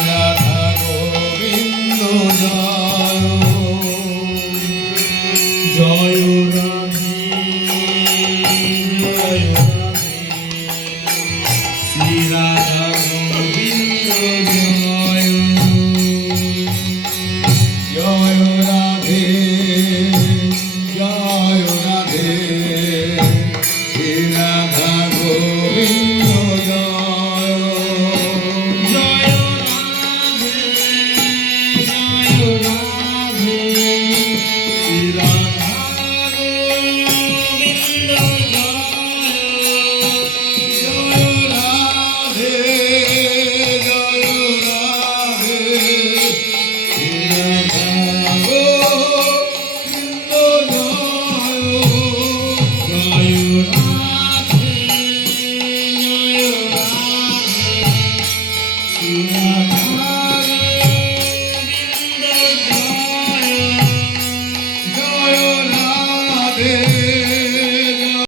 Radha Govinda Joy Joy Radhe Joy Radhe Shri Radha Govinda Joy Joy Radhe Joy Radhe Shri Radha Govinda Joy Joy Radhe Joy Radhe Shri Radha Govinda Joy Radhe Joy Radhe Shri Radha Govinda Joy Radhe Joy Radhe Shri Radha Govinda Joy Radhe